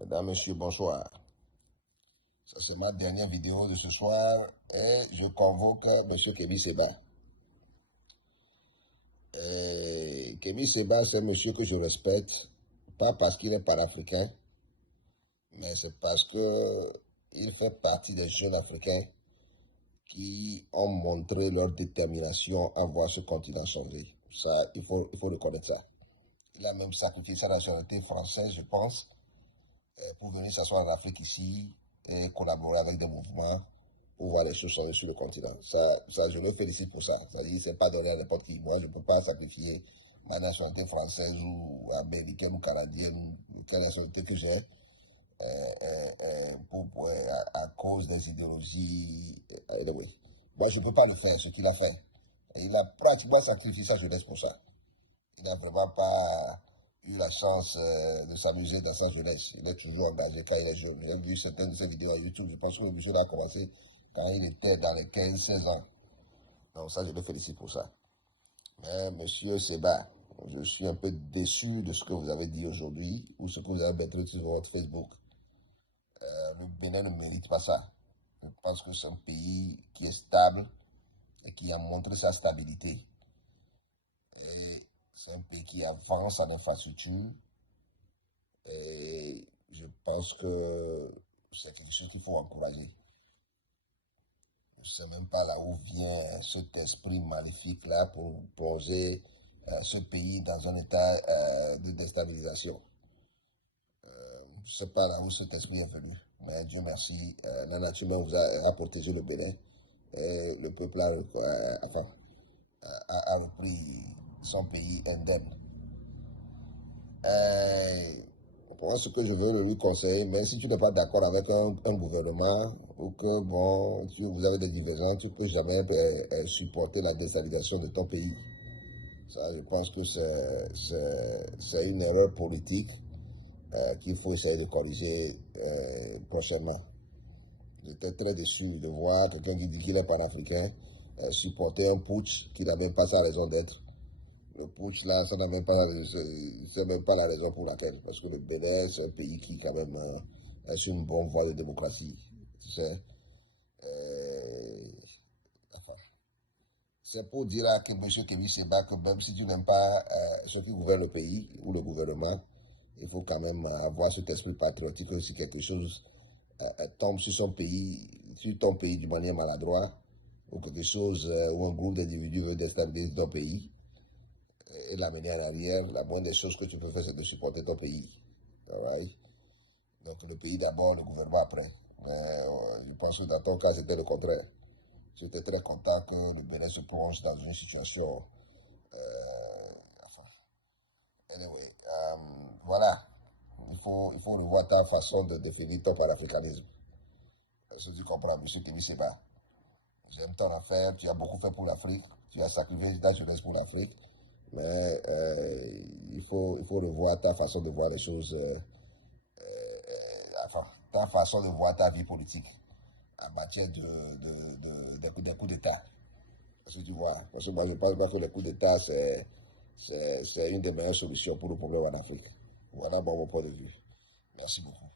Mesdames, Messieurs, bonsoir. Ça, c'est ma dernière vidéo de ce soir et je convoque M. Kémy Séba. Kémy Séba, c'est un monsieur que je respecte, pas parce qu'il est panafricain, mais c'est parce qu'il fait partie des jeunes africains qui ont montré leur détermination à voir ce continent changer. Ça, il faut reconnaître ça. Il a même sacrifié sa nationalité française, je pense, pour venir s'asseoir en Afrique ici et collaborer avec des mouvements pour voir les choses changer sur le continent. Ça, je le félicite pour ça. C'est-à-dire, c'est pas donné à n'importe qui. Moi, je ne peux pas sacrifier ma nationalité française ou américaine ou canadienne ou quelle nationalité que j'ai à cause des idéologies. Anyway. Moi, je ne peux pas le faire, ce qu'il a fait. Et il a pratiquement sacrifié sa jeunesse pour ça. Il n'a vraiment pas eu la chance de s'amuser dans sa jeunesse. Il est toujours engagé quand il est jeune. J'ai vu certaines de ses vidéos à YouTube. Je pense que le monsieur a commencé quand il était dans les 15-16 ans. Donc ça, je le félicite pour ça. Mais monsieur Séba, je suis un peu déçu de ce que vous avez dit aujourd'hui ou ce que vous avez mettre sur votre Facebook. Le Bénin ne mérite pas ça. Je pense que c'est un pays qui est stable et qui a montré sa stabilité. Et c'est un pays qui avance en infrastructure. Et je pense que c'est quelque chose qu'il faut encourager. Je ne sais même pas là où vient cet esprit maléfique là pour poser ce pays dans un état de déstabilisation. Je ne sais pas là où cet esprit est venu. Mais Dieu merci, la nature vous a protégé le Bénin. Et le peuple a repris son pays indemne. Moi, ce que je veux lui conseiller, même si tu n'es pas d'accord avec un gouvernement ou que bon, vous avez des divergences, tu ne peux jamais supporter la déstabilisation de ton pays. Ça, je pense que c'est une erreur politique qu'il faut essayer de corriger prochainement. J'étais très déçu de voir quelqu'un qui dit qu'il est panafricain supporter un putsch qui n'a même pas sa raison d'être. Le putsch là, ça n'a même pas, c'est même pas la raison pour laquelle. Parce que le Bénin, c'est un pays qui quand même est sur une bonne voie de démocratie. C'est pour dire à M. Kémy Séba que même si tu n'aimes pas ceux qui gouvernent le pays ou le gouvernement, il faut quand même avoir cet esprit patriotique que si quelque chose tombe sur son pays, sur ton pays d'une manière maladroite, ou quelque chose, ou un groupe d'individus veut déstabiliser ton pays, et l'amener en arrière, la bonne des choses que tu peux faire, c'est de supporter ton pays. Right? Donc le pays d'abord, le gouvernement après. Mais je pense que dans ton cas, c'était le contraire. J'étais très content que le Bénin se plonge dans une situation. Enfin, anyway, voilà. Il faut revoir ta façon de définir ton panafricanisme. Si tu comprends, M. Kémy Séba. J'aime ton affaire, tu as beaucoup fait pour l'Afrique, tu as sacrifié ta jeunesse pour l'Afrique, mais il faut revoir ta façon de voir les choses, enfin, ta façon de voir ta vie politique en matière des coups d'État. Parce que tu vois, parce que moi je ne pense pas que les coups d'État, c'est une des meilleures solutions pour le problème en Afrique. Voilà mon point de vue. Merci beaucoup.